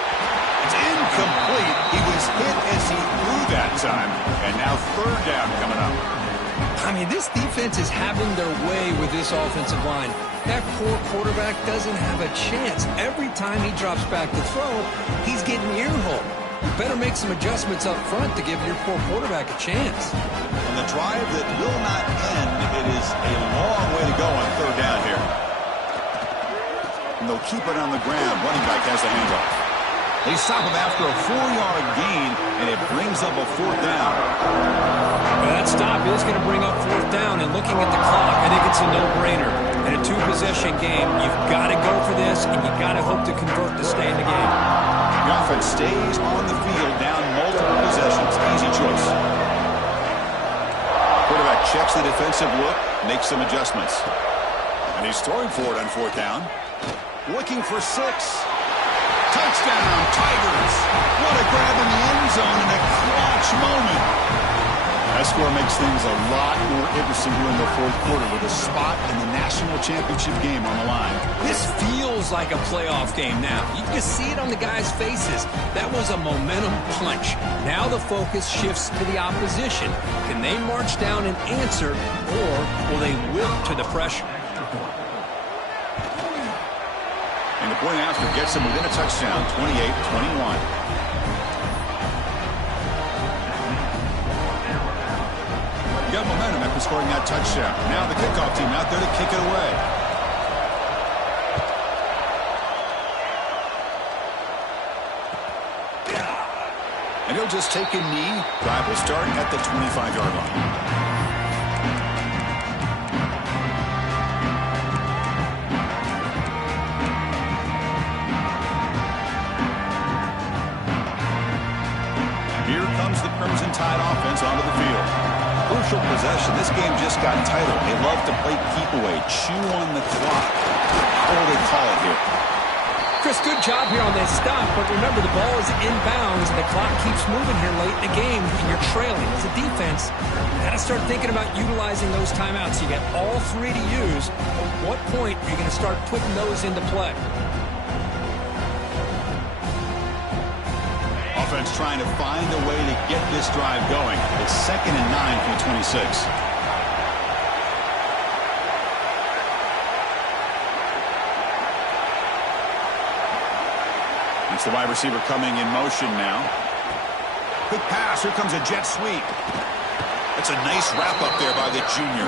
It's incomplete. He was hit as he threw that time. And now third down coming up. I mean, this defense is having their way with this offensive line. That poor quarterback doesn't have a chance. Every time he drops back to throw, he's getting earholed. You better make some adjustments up front to give your poor quarterback a chance. On the drive that will not end, it is a long way to go on third down here. and they'll keep it on the ground. Running back has the handoff. They stop him after a 4-yard gain, and it brings up a 4th down. Well, that stop is going to bring up 4th down, and looking at the clock, I think it's a no-brainer. In a 2-possession game, you've got to go for this, and you've got to hope to convert to stay in the game. The offense stays on the field, down multiple possessions. Easy choice. Quarterback checks the defensive look, makes some adjustments. And he's throwing for it on 4th down. Looking for 6. Touchdown, Tigers. What a grab in the end zone in a clutch moment. That score makes things a lot more interesting here in the 4th quarter with a spot in the national championship game on the line. This feels like a playoff game now. You can see it on the guys' faces. That was a momentum punch. Now the focus shifts to the opposition. Can they march down and answer, or will they wilt to the pressure? And the point after gets him within a touchdown, 28-21. Got momentum after scoring that touchdown. Now the kickoff team out there to kick it away. And he'll just take a knee. Drive will start at the 25-yard line. Crimson Tide offense onto the field. Crucial possession. This game just got tighter. They love to play keep away, chew on the clock. How will they call it here? Chris, good job here on that stop, but remember the ball is inbounds and the clock keeps moving here late in the game and you're trailing. As a defense, you got to start thinking about utilizing those timeouts. You got all 3 to use. At what point are you going to start putting those into play? Offense trying to find a way to get this drive going. It's 2nd and 9 from the 26. It's the wide receiver coming in motion now. Quick pass. Here comes a jet sweep. That's a nice wrap up there by the junior.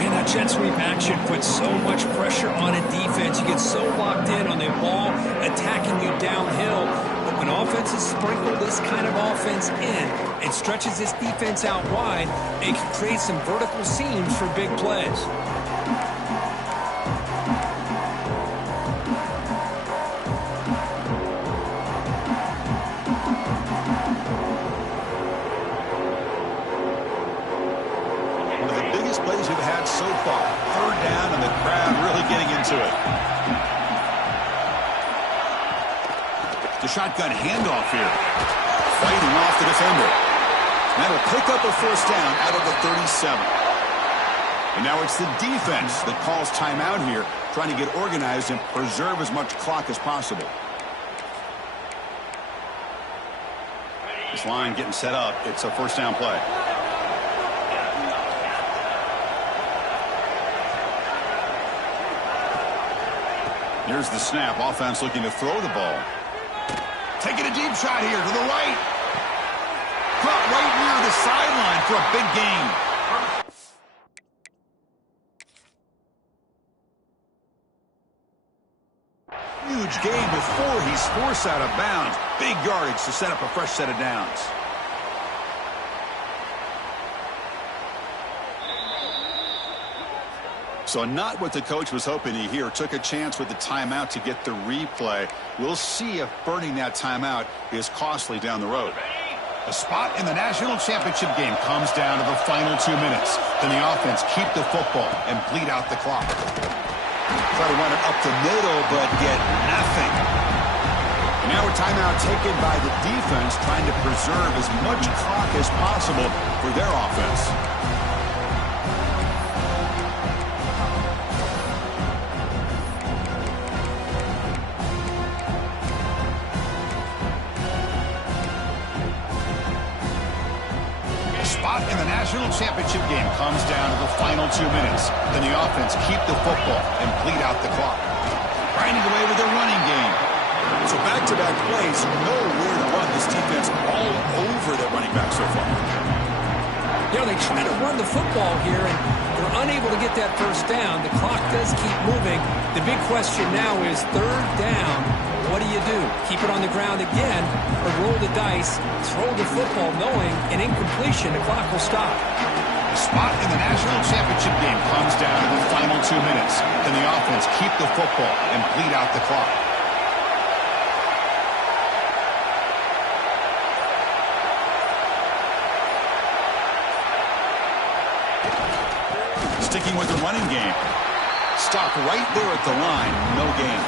Man, that jet sweep action puts so much pressure on a defense. You get so locked in on the ball attacking you downhill. But when offenses sprinkle this kind of offense in, it stretches this defense out wide. It can create some vertical seams for big plays. So far, 3rd down, and the crowd really getting into it. The shotgun handoff here. Fighting off the defender. And that'll pick up a 1st down out of the 37. And now it's the defense that calls timeout here, trying to get organized and preserve as much clock as possible. This line getting set up. It's a 1st down play. Here's the snap. Offense looking to throw the ball. Taking a deep shot here to the right. Caught right near the sideline for a big gain. Huge gain before he's forced out of bounds. Big yardage to set up a fresh set of downs. So not what the coach was hoping to hear. Took a chance with the timeout to get the replay. We'll see if burning that timeout is costly down the road. A spot in the national championship game comes down to the final 2 minutes. Then the offense keep the football and bleed out the clock. Try to run it up the middle, but get nothing. And now a timeout taken by the defense, trying to preserve as much clock as possible for their offense. Spot in the national championship game comes down to the final 2 minutes. Then the offense keep the football and bleed out the clock. Grinding away with their running game. So back-to-back plays, you know where to run. This defense all over their running back so far. You know, they try to run the football here, and They're unable to get that first down. The clock does keep moving. The big question now is third down. What do you do? Keep it on the ground again or roll the dice, throw the football knowing an incompletion, the clock will stop. The spot in the national championship game comes down to the final 2 minutes. Can the offense keep the football and bleed out the clock? Sticking with the running game. Stop right there at the line. No gain.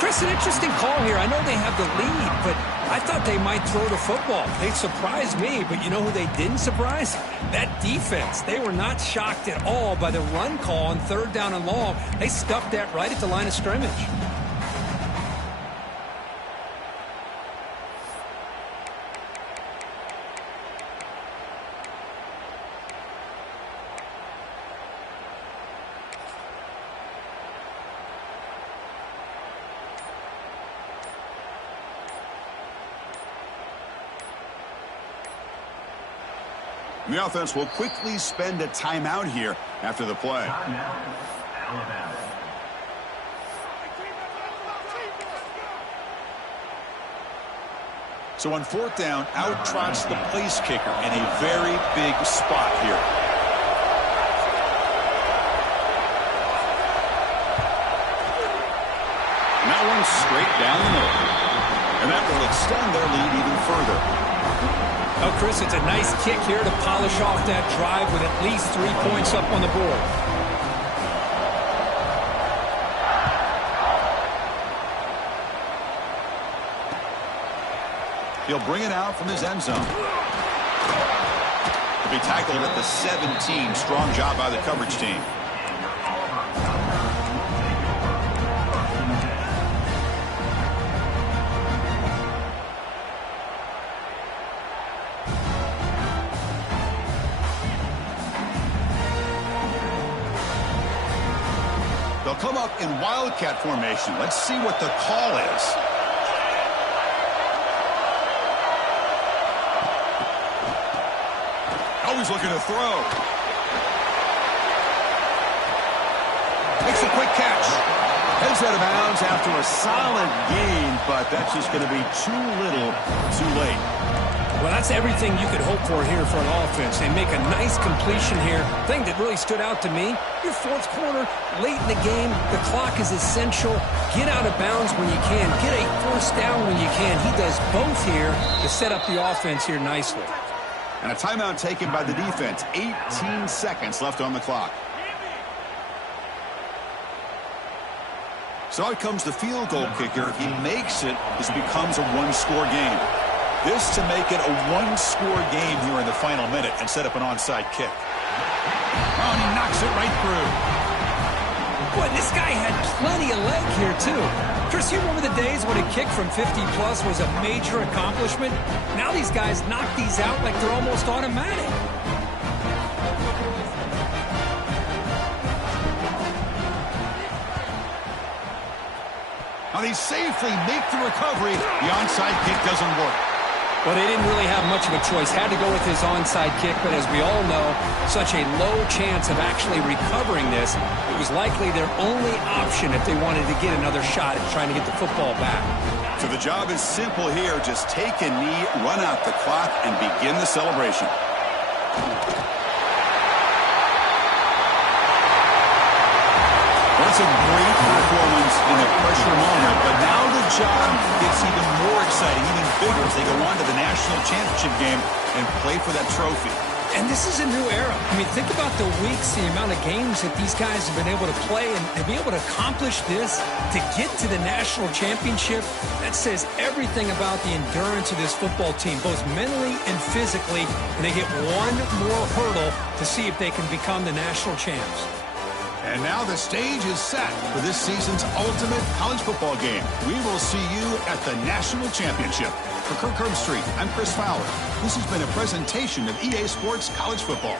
Chris, an interesting call here. I know they have the lead, but I thought they might throw the football. They surprised me, but you know who they didn't surprise? That defense. They were not shocked at all by the run call on third down and long. They stuffed that right at the line of scrimmage. The offense will quickly spend a timeout here after the play. So on fourth down, out trots the place kicker in a very big spot here. And that one's straight down the middle. And that will extend their lead even further. Oh, Chris, it's a nice kick here to polish off that drive with at least 3 points up on the board. He'll bring it out from his end zone. He'll be tackled at the 17. Strong job by the coverage team. They'll come up in wildcat formation. Let's see what the call is. Always looking to throw. Makes a quick catch. Heads out of bounds after a solid gain, but that's just going to be too little, too late. Well, that's everything you could hope for here for an offense. They make a nice completion here. Thing that really stood out to me, your fourth quarter, late in the game, the clock is essential. Get out of bounds when you can. Get a first down when you can. He does both here to set up the offense here nicely. And a timeout taken by the defense. 18 seconds left on the clock. So out comes the field goal kicker. He makes it. This becomes a one-score game. This to make it a one-score game here in the final minute and set up an onside kick. Oh, and he knocks it right through. Boy, this guy had plenty of leg here, too. Chris, you remember the days when a kick from 50-plus was a major accomplishment? Now these guys knock these out like they're almost automatic. Now they safely make the recovery. The onside kick doesn't work. Well, they didn't really have much of a choice. Had to go with his onside kick, but as we all know, such a low chance of actually recovering this. It was likely their only option if they wanted to get another shot at trying to get the football back. So the job is simple here. Just take a knee, run out the clock, and begin the celebration. That's a great performance in a pressure moment, but now the job gets even more exciting, even bigger as they go on to the national championship game and play for that trophy. And this is a new era. I mean, think about the weeks, the amount of games that these guys have been able to play, and to be able to accomplish this, to get to the national championship, that says everything about the endurance of this football team, both mentally and physically, and they get one more hurdle to see if they can become the national champs. And now the stage is set for this season's ultimate college football game. We will see you at the national championship. For Kirk Herbstreit, I'm Chris Fowler. This has been a presentation of EA Sports College Football.